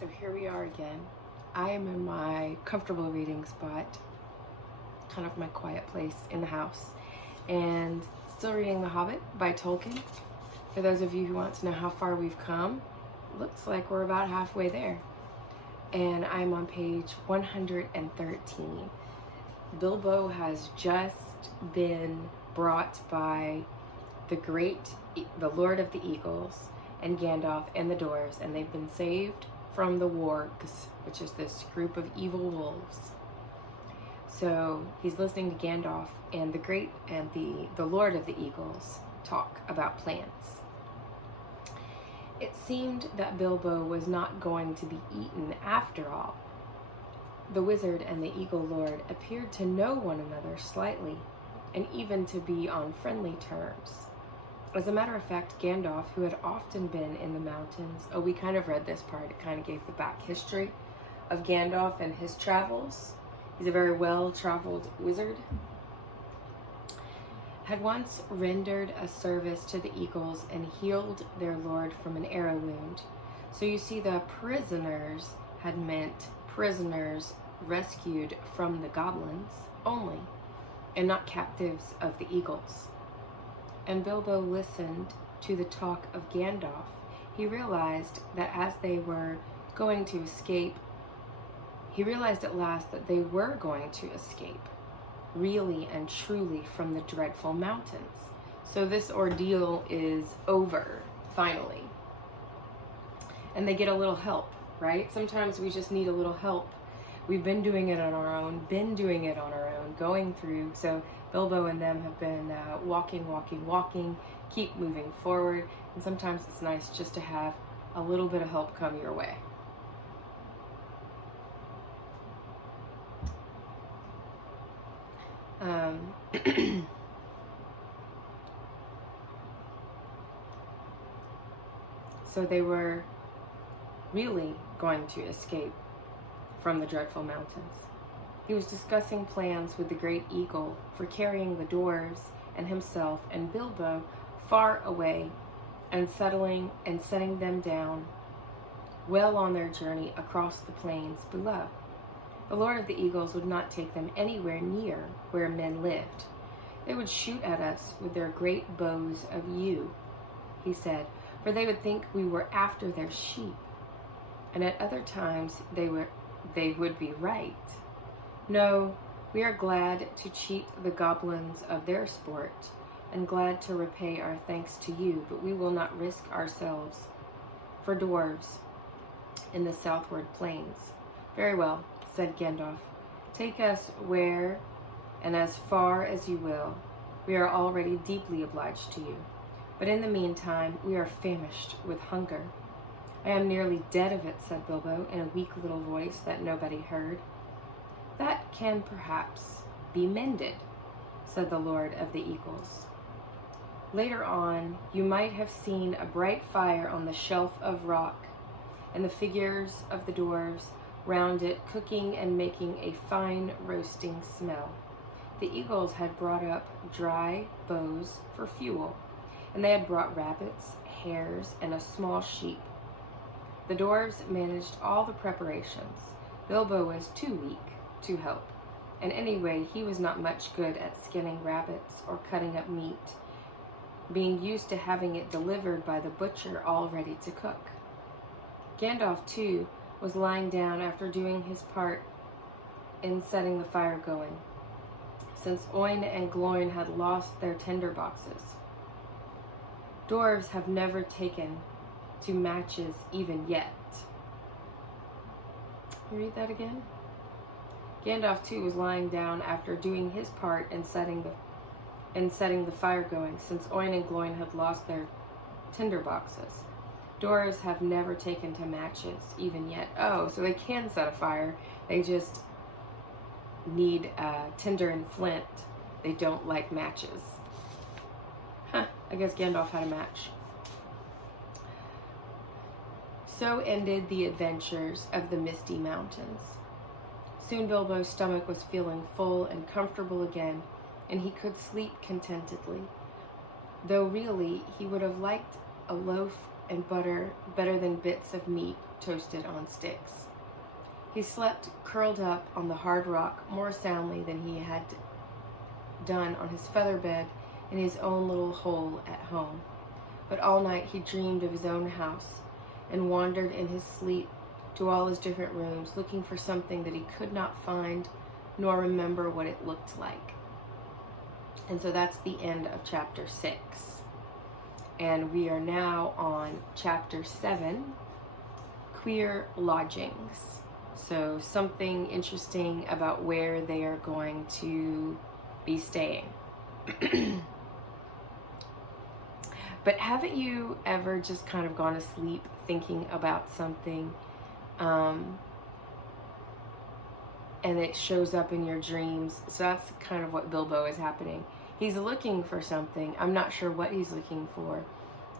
So here we are again. I am in my comfortable reading spot, kind of my quiet place in the house, and still reading The Hobbit by Tolkien. For those of you who want to know how far we've come, looks like we're about halfway there. And I'm on page 113. Bilbo has just been brought by the Lord of the Eagles and Gandalf and the dwarves, and they've been saved from the wargs, which is this group of evil wolves. So he's listening to Gandalf and the Lord of the Eagles talk about plans. It seemed that Bilbo was not going to be eaten after all. The wizard and the Eagle Lord appeared to know one another slightly, and even to be on friendly terms. As a matter of fact, Gandalf, who had often been in the mountains, we kind of read this part, it kind of gave the back history of Gandalf and his travels. He's a very well-traveled wizard. Had once rendered a service to the Eagles and healed their lord from an arrow wound. So you see, the prisoners had meant prisoners rescued from the goblins only, and not captives of the Eagles. And Bilbo listened to the talk of Gandalf. He realized that as they were going to escape, he realized at last that they were going to escape, really and truly, from the dreadful mountains. So this ordeal is over, finally. And they get a little help, right? Sometimes we just need a little help. We've been doing it on our own, going through. So Bilbo and them have been walking, keep moving forward. And sometimes it's nice just to have a little bit of help come your way. So they were really going to escape from the dreadful mountains. He was discussing plans with the great eagle for carrying the dwarves and himself and Bilbo far away and setting them down well on their journey across the plains below. The Lord of the Eagles would not take them anywhere near where men lived. They would shoot at us with their great bows of yew, he said, for they would think we were after their sheep. And at other times they would be right. No, we are glad to cheat the goblins of their sport, and glad to repay our thanks to you, but we will not risk ourselves for dwarves in the southward plains. Very well, said Gandalf. Take us where and as far as you will. We are already deeply obliged to you. But in the meantime, we are famished with hunger. I am nearly dead of it, said Bilbo, in a weak little voice that nobody heard. That can perhaps be mended, said the Lord of the Eagles. Later on, you might have seen a bright fire on the shelf of rock, and the figures of the dwarves round it, cooking and making a fine roasting smell. The Eagles had brought up dry boughs for fuel, and they had brought rabbits, hares, and a small sheep. The dwarves managed all the preparations. Bilbo was too weak to help, and anyway, he was not much good at skinning rabbits or cutting up meat, being used to having it delivered by the butcher all ready to cook. Gandalf, too, was lying down after doing his part in setting the fire going, since Oin and Gloin had lost their tinder boxes. Dwarves have never taken to matches even yet. Can you read that again? Gandalf, too, was lying down after doing his part in setting the fire going, since Oin and Gloin had lost their tinder boxes. Dwarves have never taken to matches even yet. Oh, so they can set a fire. They just need tinder and flint. They don't like matches. Huh, I guess Gandalf had a match. So ended the adventures of the Misty Mountains. Soon Bilbo's stomach was feeling full and comfortable again, and he could sleep contentedly, though really he would have liked a loaf and butter better than bits of meat toasted on sticks. He slept curled up on the hard rock more soundly than he had done on his feather bed in his own little hole at home. But all night he dreamed of his own house and wandered in his sleep to all his different rooms, looking for something that he could not find nor remember what it looked like. And so that's the end of chapter 6. And we are now on chapter 7, Queer Lodgings. So something interesting about where they are going to be staying. But haven't you ever just kind of gone to sleep thinking about something and it shows up in your dreams? So that's kind of what Bilbo is happening. He's looking for something. I'm not sure what he's looking for.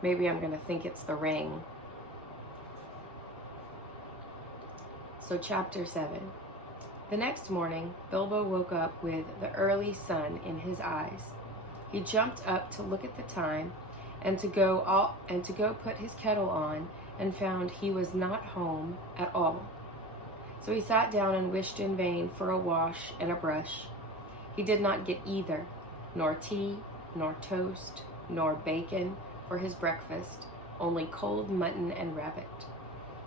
Maybe I'm going to think it's the ring. So chapter 7. The next morning, Bilbo woke up with the early sun in his eyes. He jumped up to look at the time and to go put his kettle on, and found he was not home at all. So he sat down and wished in vain for a wash and a brush. He did not get either, nor tea, nor toast, nor bacon for his breakfast, only cold mutton and rabbit.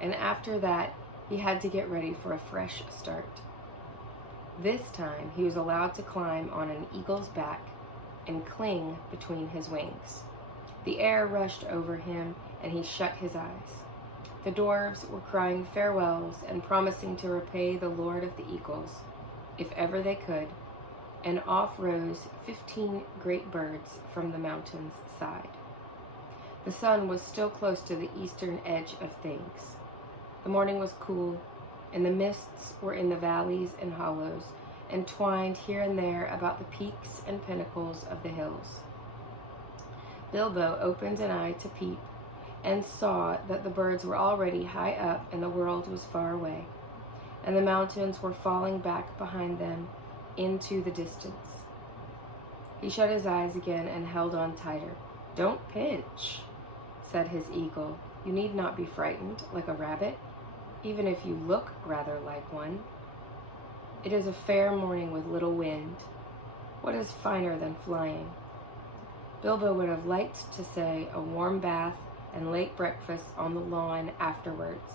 And after that, he had to get ready for a fresh start. This time, he was allowed to climb on an eagle's back and cling between his wings. The air rushed over him, and he shut his eyes. The dwarves were crying farewells and promising to repay the Lord of the Eagles, if ever they could, and off rose 15 great birds from the mountain's side. The sun was still close to the eastern edge of things. The morning was cool, and the mists were in the valleys and hollows, and twined here and there about the peaks and pinnacles of the hills. Bilbo opened an eye to peep, and saw that the birds were already high up and the world was far away, and the mountains were falling back behind them into the distance. He shut his eyes again and held on tighter. "Don't pinch," said his eagle. "You need not be frightened like a rabbit, even if you look rather like one. It is a fair morning with little wind. What is finer than flying?" Bilbo would have liked to say a warm bath and late breakfast on the lawn afterwards,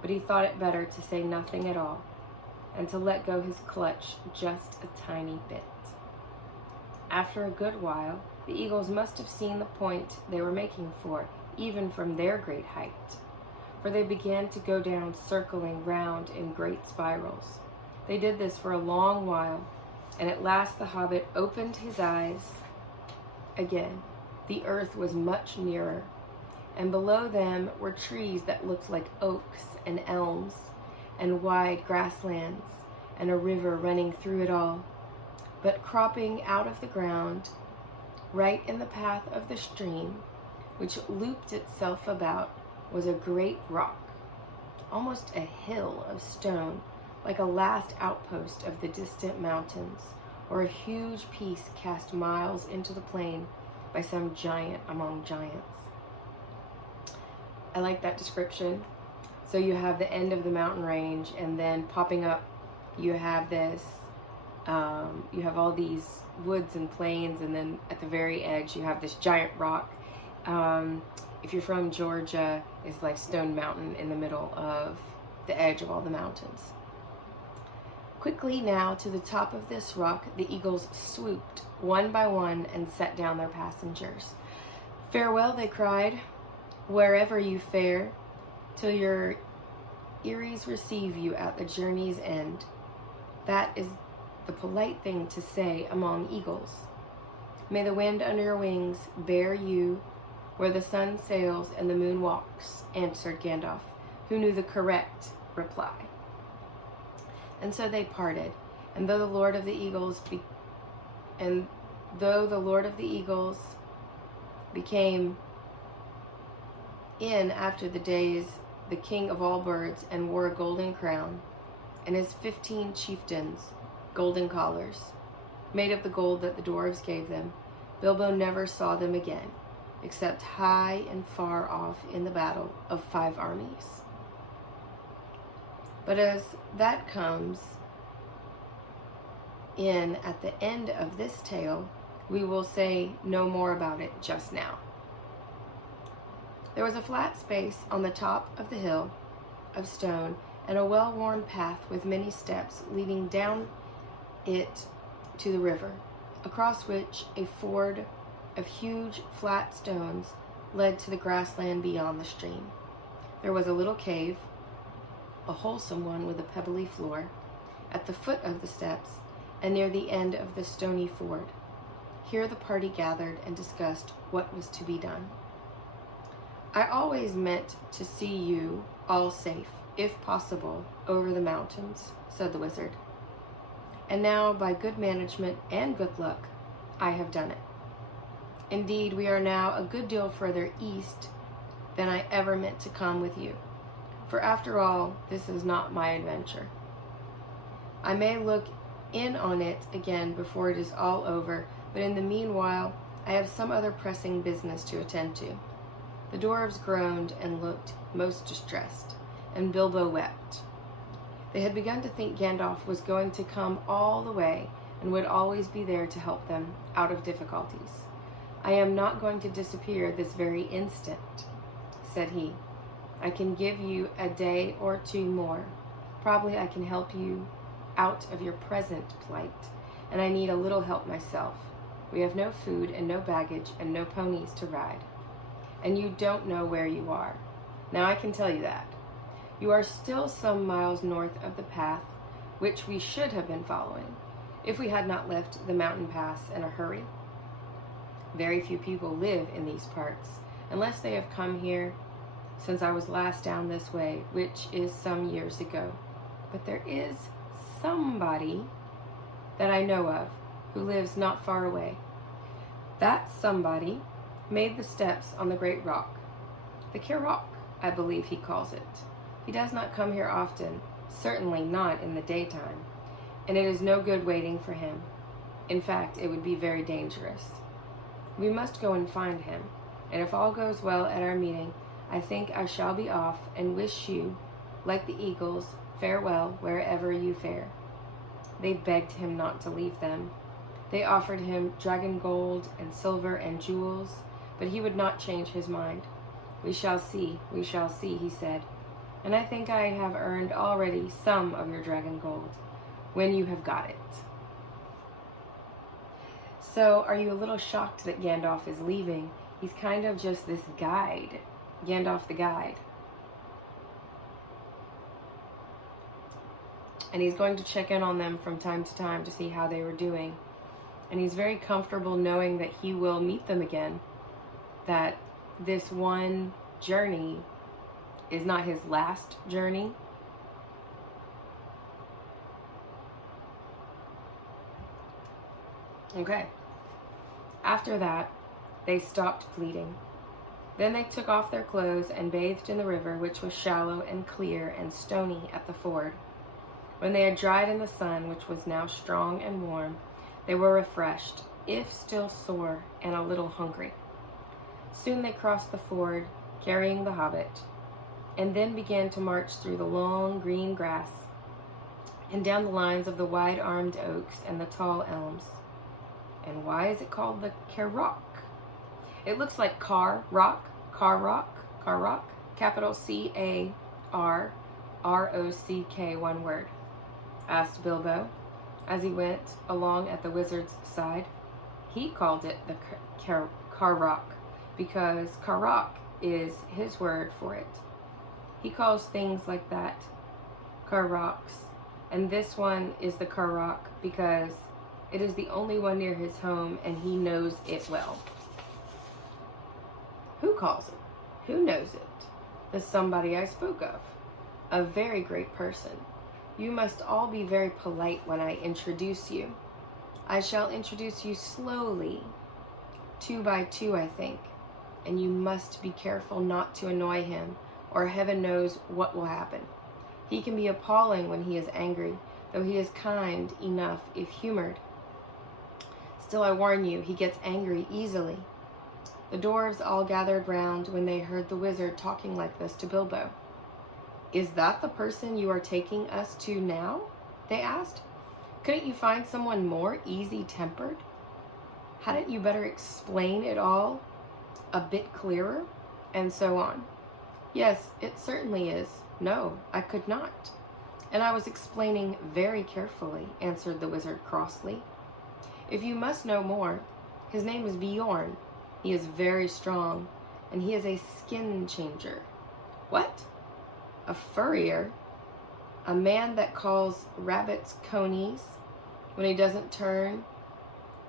but he thought it better to say nothing at all, and to let go his clutch just a tiny bit. After a good while, the eagles must have seen the point they were making for, even from their great height, for they began to go down, circling round in great spirals. They did this for a long while, and at last the hobbit opened his eyes again. The earth was much nearer, and below them were trees that looked like oaks and elms, and wide grasslands, and a river running through it all. But cropping out of the ground, right in the path of the stream, which looped itself about, was a great rock, almost a hill of stone, like a last outpost of the distant mountains, or a huge piece cast miles into the plain by some giant among giants. I like that description. So you have the end of the mountain range, and then popping up, you have this, you have all these woods and plains, and then at the very edge, you have this giant rock. If you're from Georgia, it's like Stone Mountain in the middle of the edge of all the mountains. Quickly now, to the top of this rock, the eagles swooped, one by one, and set down their passengers. "Farewell," they cried, "wherever you fare, till your eyries receive you at the journey's end." That is the polite thing to say among eagles. "May the wind under your wings bear you where the sun sails and the moon walks," answered Gandalf, who knew the correct reply. And so they parted, and though the Lord of the Eagles became in after the days the king of all birds, and wore a golden crown, and his 15 chieftains golden collars, made of the gold that the dwarves gave them, Bilbo never saw them again. except high and far off in the battle of 5 armies. But as that comes in at the end of this tale, we will say no more about it just now. There was a flat space on the top of the hill of stone, and a well-worn path with many steps leading down it to the river, across which a ford of huge flat stones led to the grassland beyond the stream. There was a little cave, a wholesome one with a pebbly floor, at the foot of the steps and near the end of the stony ford. Here the party gathered and discussed what was to be done. I always meant to see you all safe, if possible, over the mountains, said the wizard. And now, by good management and good luck, I have done it. Indeed, we are now a good deal further east than I ever meant to come with you. For after all, this is not my adventure. I may look in on it again before it is all over, but in the meanwhile, I have some other pressing business to attend to. The dwarves groaned and looked most distressed, and Bilbo wept. They had begun to think Gandalf was going to come all the way and would always be there to help them out of difficulties. I am not going to disappear this very instant, said he. I can give you a day or 2 more. Probably I can help you out of your present plight, and I need a little help myself. We have no food and no baggage and no ponies to ride. And you don't know where you are. Now I can tell you that. You are still some miles north of the path which we should have been following, if we had not left the mountain pass in a hurry. Very few people live in these parts, unless they have come here since I was last down this way, which is some years ago. But there is somebody that I know of who lives not far away. That somebody made the steps on the great rock, the Carrock, I believe he calls it. He does not come here often, certainly not in the daytime, and it is no good waiting for him. In fact, it would be very dangerous. We must go and find him, and if all goes well at our meeting, I think I shall be off and wish you, like the eagles, farewell wherever you fare. They begged him not to leave them. They offered him dragon gold and silver and jewels, but he would not change his mind. We shall see, he said, and I think I have earned already some of your dragon gold, when you have got it. So, are you a little shocked that Gandalf is leaving? He's kind of just this guide, Gandalf the guide. And he's going to check in on them from time to time to see how they were doing. And he's very comfortable knowing that he will meet them again, that this one journey is not his last journey. Okay. After that, they stopped pleading. Then they took off their clothes and bathed in the river, which was shallow and clear and stony at the ford. When they had dried in the sun, which was now strong and warm, they were refreshed, if still sore and a little hungry. Soon they crossed the ford, carrying the Hobbit, and then began to march through the long green grass and down the lines of the wide-armed oaks and the tall elms. And why is it called the Carrock? It looks like Carrock, capital C-A-R-R-O-C-K, one word, asked Bilbo, as he went along at the wizard's side. He called it the Carrock, because Carrock is his word for it. He calls things like that Carrocks, and this one is the Carrock because it is the only one near his home, and he knows it well. Who calls it? Who knows it? The somebody I spoke of. A very great person. You must all be very polite when I introduce you. I shall introduce you slowly, 2 by 2, I think, and you must be careful not to annoy him, or heaven knows what will happen. He can be appalling when he is angry, though he is kind enough if humored. Still, I warn you, he gets angry easily. The dwarves all gathered round when they heard the wizard talking like this to Bilbo. "Is that the person you are taking us to now?" they asked. "Couldn't you find someone more easy-tempered? Hadn't you better explain it all a bit clearer?" And so on. "Yes, it certainly is. No, I could not. And I was explaining very carefully," answered the wizard crossly. "If you must know more, his name is Bjorn. He is very strong, and he is a skin changer." "What? A furrier? A man that calls rabbits conies when he doesn't turn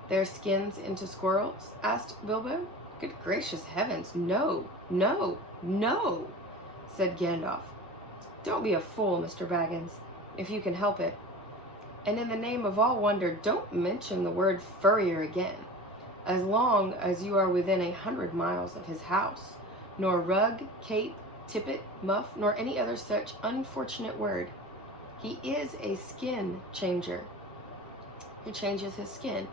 their skins into squirrels?" asked Bilbo. "Good gracious heavens, no, no, no," said Gandalf. "Don't be a fool, Mr. Baggins, if you can help it. And in the name of all wonder, don't mention the word furrier again, as long as you are within 100 miles of his house. Nor rug, cape, tippet, muff, nor any other such unfortunate word. He is a skin changer. He changes his skin.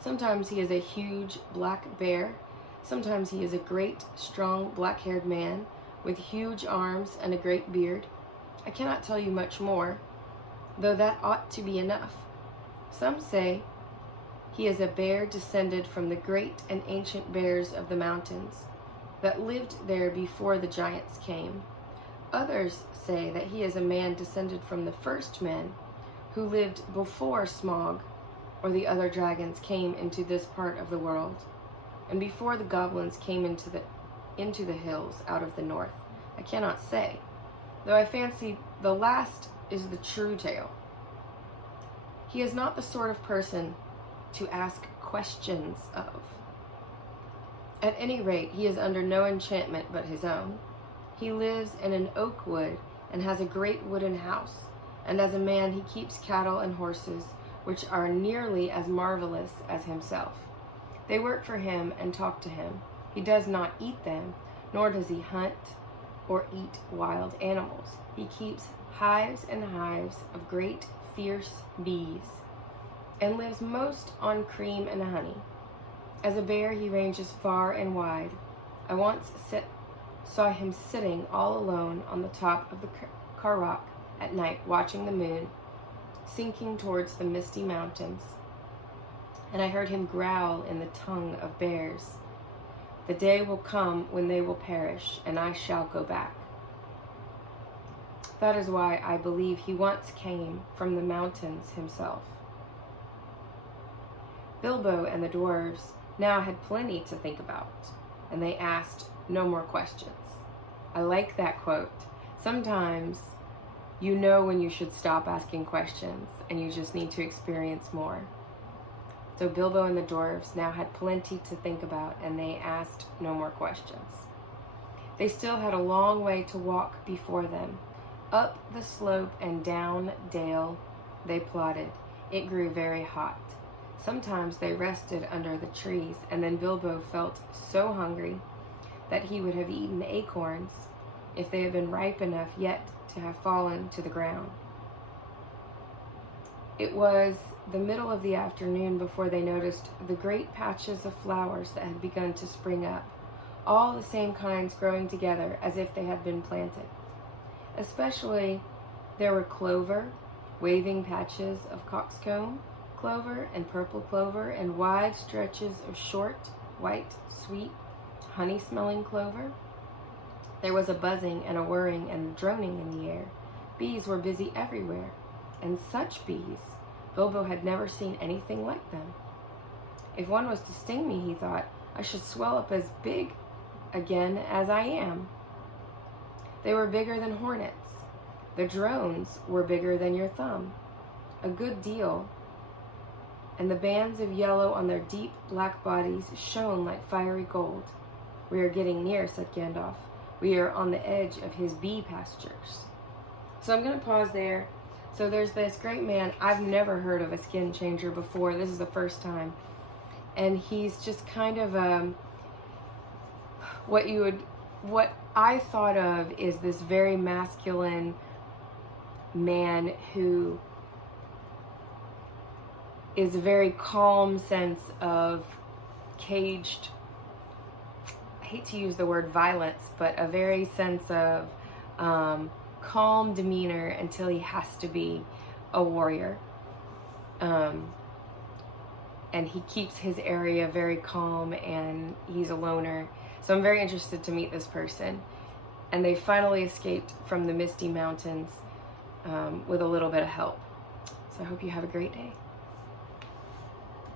Sometimes he is a huge black bear. Sometimes he is a great, strong, black-haired man with huge arms and a great beard. I cannot tell you much more, though that ought to be enough. Some say he is a bear descended from the great and ancient bears of the mountains that lived there before the giants came. Others say that he is a man descended from the first men who lived before Smaug or the other dragons came into this part of the world, and before the goblins came into the hills out of the north. I cannot say, though I fancy the last is the true tale. He is not the sort of person to ask questions of. At any rate, he is under no enchantment but his own. He lives in an oak wood and has a great wooden house, and as a man he keeps cattle and horses, which are nearly as marvelous as himself. They work for him and talk to him. He does not eat them, nor does he hunt or eat wild animals. He keeps hives and hives of great fierce bees, and lives most on cream and honey. As a bear he ranges far and wide. I once saw him sitting all alone on the top of the Carrock at night, watching the moon sinking towards the misty mountains, and I heard him growl in the tongue of bears. The day will come when they will perish, and I shall go back. That is why I believe he once came from the mountains himself." Bilbo and the dwarves now had plenty to think about, and they asked no more questions. I like that quote. Sometimes you know when you should stop asking questions, and you just need to experience more. So Bilbo and the dwarves now had plenty to think about, and they asked no more questions. They still had a long way to walk before them. Up the slope and down dale they plodded. It grew very hot. Sometimes they rested under the trees, and then Bilbo felt so hungry that he would have eaten acorns if they had been ripe enough yet to have fallen to the ground. It was the middle of the afternoon before they noticed the great patches of flowers that had begun to spring up, all the same kinds growing together as if they had been planted. Especially there were clover, waving patches of coxcomb clover and purple clover, and wide stretches of short, white, sweet, honey-smelling clover. There was a buzzing and a whirring and droning in the air. Bees were busy everywhere, and such bees! Bilbo had never seen anything like them. If one was to sting me, he thought, I should swell up as big again as I am. They were bigger than hornets. The drones were bigger than your thumb, a good deal, and the bands of yellow on their deep black bodies shone like fiery gold. "We are getting near," said Gandalf. "We are on the edge of his bee pastures." So I'm going to pause there. So there's this great man. I've never heard of a skin changer before. This is the first time. And he's just kind of what I thought of is this very masculine man who is a very calm sense of caged hate to use the word violence, but a very sense of calm demeanor until he has to be a warrior. And he keeps his area very calm, and he's a loner. So I'm very interested to meet this person. And they finally escaped from the Misty Mountains with a little bit of help. So I hope you have a great day.